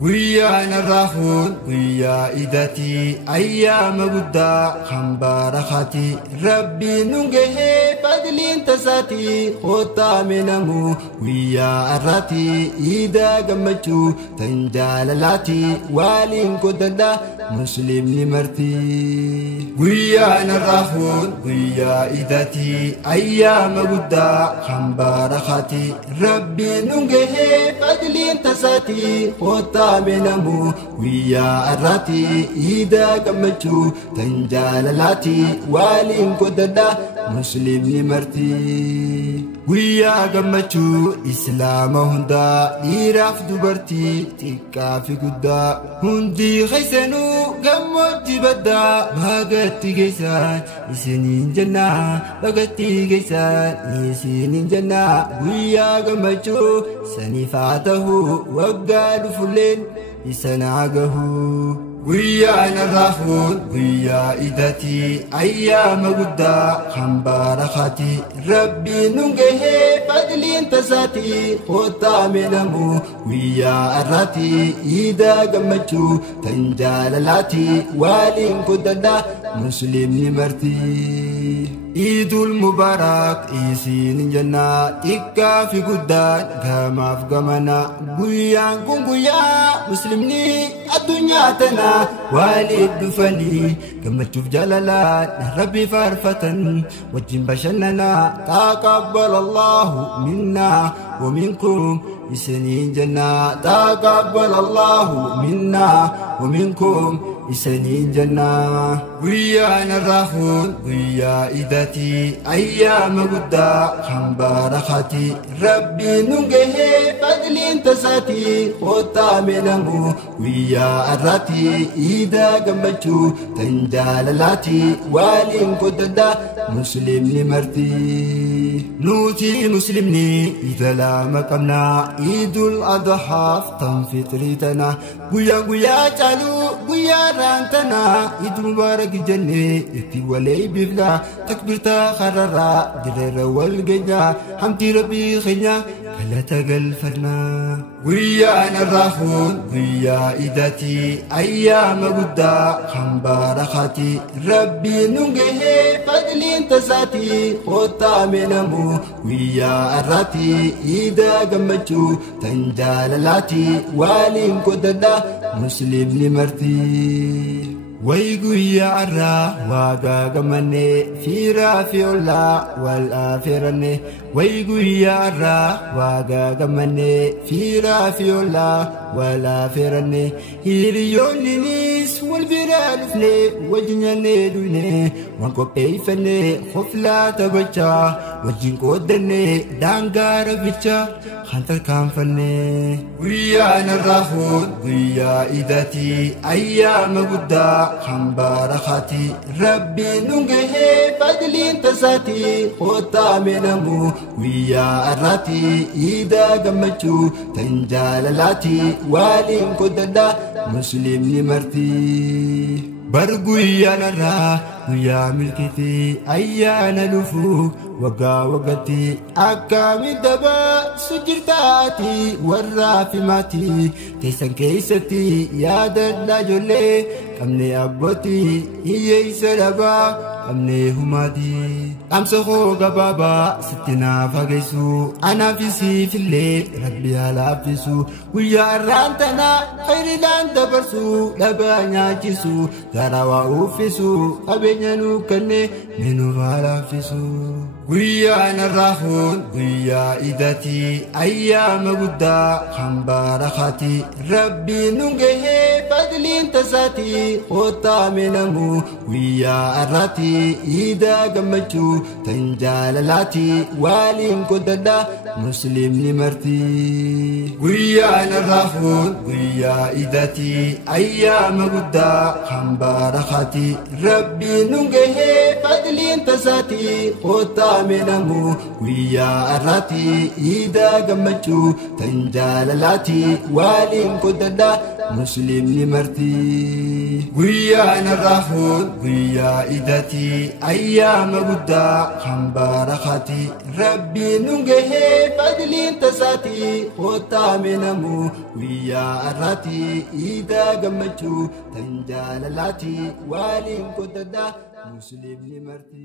Guyyaa narraafuun guyyaa idati ayyaama guddaa kan barakati rabbiin nun gahee fadliin tasaati kottaa minamu guyyaa arraati ida gammachuu tan jaalalaati waliin godhadha muslimni marti. Guyyaa narraafuun guyyaa idati ayyaama guddaa kan barakati rabbiin nun gahee fadliin tasaati kottaa minamu guyyaa arraati ida gammachuu tan jaalalaati waliin godhadha muslimni marti. Guyyaa gammachuu islaama hundaa dhiiraaf dubartii xiqqaa fi guddaa hundi keessanuu gammoojjii baddaa bagatti geessan isiniin jennaa bagatti geessan isiniin jennaa guyyaa gammachuu saniif haa ta'u waggaa dhufulleen isanaa gahu. Guyyaa narraafuun guyyaa idati ayyaama guddaa kan barakati rabbiin nun gahee fadliin tasaati kottaa minamu guyyaa arraati ida gammachuu tan jaalalaati waliin godhadha muslimni marti. Idul Mubarak isin jannah xiqqaa fi guddaan gamaaf gamana guyyaan kun guyyaa muslimni addunyaa tana waliin dhufanii gammachuuf jaalalaan rabbi faarfatan wajjin bashannana taqabbalallahu minna wa minkum isiniin jannah taqabbalallahu minna wa minkum isiniin jannah. Guyyaa narraafuun guyyaa idati ayyaama guddaa kan barakati rabbiin nun gahee fadliin tasaati kottaa minamu guyyaa arraati ida gammachuu tan jaalalaati waliin godhadha muslimni marti. Nuti muslimni ida lama qabna idul adhaaf tan fitrii tana guyyaa caalu guyyaa raantana idul mubarak jenne itti walay bifla takbirta kharara direra wal genya hamdi rabbi khenya kala tagal farna. Guyyaa narraafuun guyyaa idati ayyaama guddaa kan barakati rabbiin nun gahee fadliin tasaati kottaa minamu guyyaa arraati ida gammachuu tan jaalalaati waliin godhadha muslimni marti. Way guyyaa arraa waagaa gamanne fiiraa fi ollaa wal afeeranne way guyyaa arraa waagaa gamanne fiiraa fi ollaa wal afeeranne hiriyoonninis wal biraa dhufne wajjin nyaannee dhuyne waan qopheeffanne hoflaa taphachaa wajjin qooddanne daangaa rabbichaa kan tarkaanfanne. Guyyaa narraafuun guyyaa idati ayyaama guddaa kan barakati rabbiin nun gahee fadliin tasaati kottaa minamu guyyaa arraati ida gammachuu tan jaalalaati waliin godhadha muslimni marti. Bar guyyaa narraa guyyaa milkiti ayyaana dhufu waggaa waggaatti akkamiin dabarsu jirtaati warraa fi maatii teessan keessatti yaadadhaa ijoollee qabne abbootii hiyyeessa dhabaa qabne humaatii. Dhaamsa koo gabaabaa sitti naaf hageessu anaaf isiifillee rabbi haa laaffisu guyyaa irraan tana khayriidhaan dabarsu dhabaa nyaachisu garaa waa uffisu qabeenya nuu kenne nuuf haa laaffisu. Guyyaa narraafuun guyyaa idati ayyaama guddaa kan barakati rabbiin nun gahee fadliin tasaati kottaa minamu guyyaa arraati ida gammachuu tan jaalalaati waliin godhadha muslimni marti. Guyyaa narraafuun guyyaa idati ayyaama guddaa kan barakati rabbiin nun gahee fadliin tasaati kota menamu guyyaa arraati ida gammachuu tan jaalalaati waliin kodada muslimni marti guyyaa narraafun guyyaa idati ayyaama guddaa kan barakati rabbiin nungahee fadliin tasaati kota menamu guyyaa arraati ida gammachuu tan jaalalaati waliin kodada muslimni marti